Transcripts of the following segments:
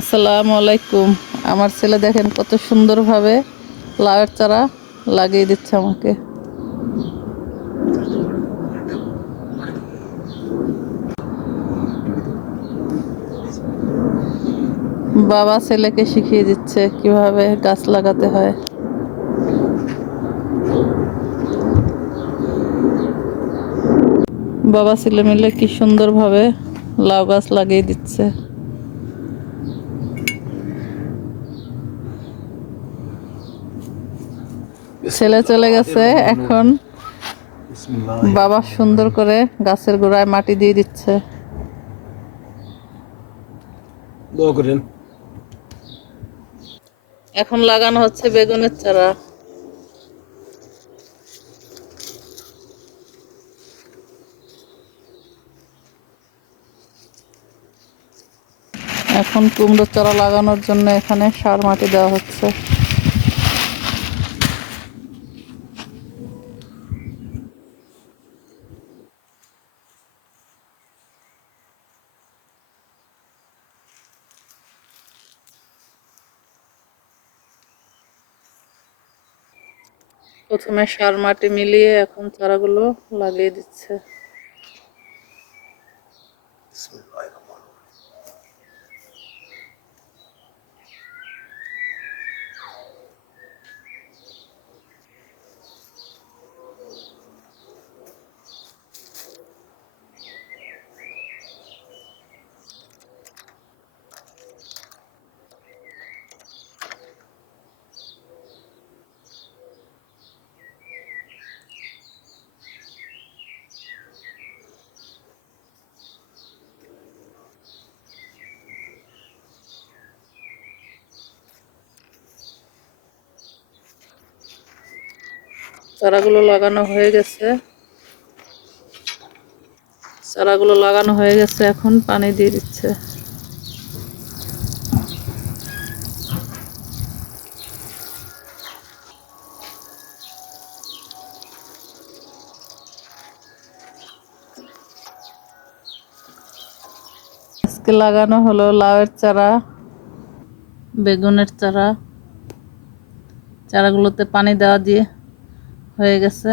আসসালামু আলাইকুম। আমার ছেলে দেখেন কত সুন্দরভাবে লাউয়ের চারা লাগিয়ে দিচ্ছে আমাকে। বাবা ছেলেকে শিখিয়ে দিচ্ছে কীভাবে গাছ লাগাতে হয়। বাবা ছেলে মিলে কি সুন্দরভাবে লাউ গাছ লাগিয়ে দিচ্ছে। ছেলে চলে গেছে এখন বাবা সুন্দর করে গাছের গোড়ায় মাটি দিয়ে দিচ্ছে। এখন লাগানো হচ্ছে বেগুনের চারা। এখন কুমড়োর চারা লাগানোর জন্য এখানে সার মাটি দেওয়া হচ্ছে। প্রথমে সার মাটি মিলিয়ে এখন চারাগুলো লাগিয়ে দিচ্ছে। চারাগুলো লাগানো হয়ে গেছে। চারাগুলো লাগানো হয়ে গেছে, এখন পানি দিয়ে দিচ্ছে। আজকে লাগানো হলো লাউয়ের চারা, বেগুনের চারা। চারাগুলোতে পানি দেওয়া দিয়ে হয়ে গেছে।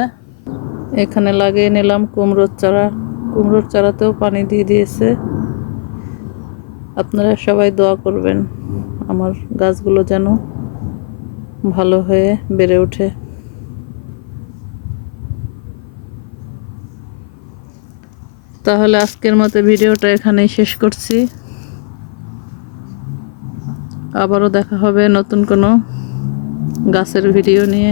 এখানে লাগিয়ে নিলাম কুমড়োর চারা। কুমড়োর চারাতেও পানি দিয়ে দিয়েছে। আপনারা সবাই দোয়া করবেন আমার গাছগুলো যেন ভালো হয়ে বেড়ে ওঠে। তাহলে আজকের মতো ভিডিওটা এখানেই শেষ করছি। আবারও দেখা হবে নতুন কোনো গাছের ভিডিও নিয়ে।